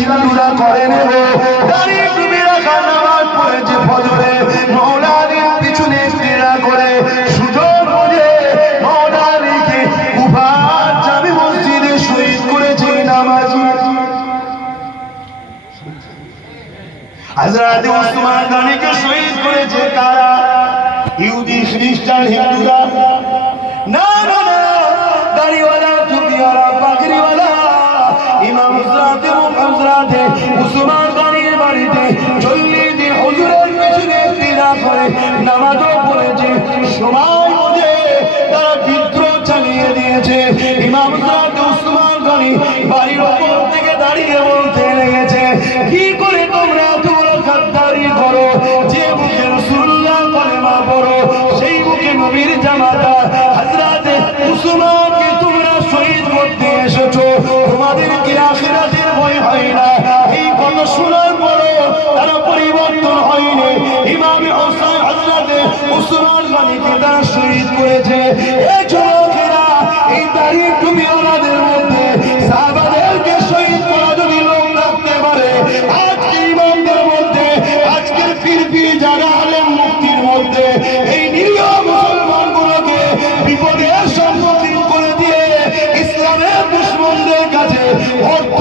হিন্দুরা করে নেব দাঁড়িয়ে ডুবে রাখা নামাজ পড়েছে ফজরে। মাওলা আলীর পিছনে ক্রীড়া করে সুযোগ বুঝে মাওলা আলীকে কুফার জামি মসজিদে শহীদ করেছে নামাজি। হযরত ওসমান গনিকে শহীদ করেছে কারা? ইহুদি, খ্রিস্টান, হিন্দুরা? না না না, দাড়িওয়ালা, টুপিওয়ালা, পাগড়িওয়ালা ওসমান গনির বাড়িতে দিন তিরা করে, নামাজও পড়েছে, সময় তারা বিদ্রোহ চালিয়ে দিয়েছে। ইমাম গনি বাড়ির ওপর থেকে দাঁড়িয়ে বলতে লেগেছে, কি করে তোমরা এত বড় গাদ্দারি করো? যে মুখে রাসূলুল্লাহ কলেমা পড়ো, সেই মুখে নবীর জামাতা হযরতে উসমানকে হোসেন উসমান গনিকে শহীদ করেছে। এই যুবকেরা এই দাড়ি টুপি আমাদের মধ্যে সাহাবাদেরকে শহীদ করা যদি লোক রাখতে পারে আজকে ইমামদের মধ্যে, আজকের পীর পীর যারা আলেম মুক্তির মধ্যে, এই নিরীহ মুসলমানগুলোকে বিপদের সম্মুখীন করে দিয়ে ইসলামের দুশ্মনদের কাছে অর্থ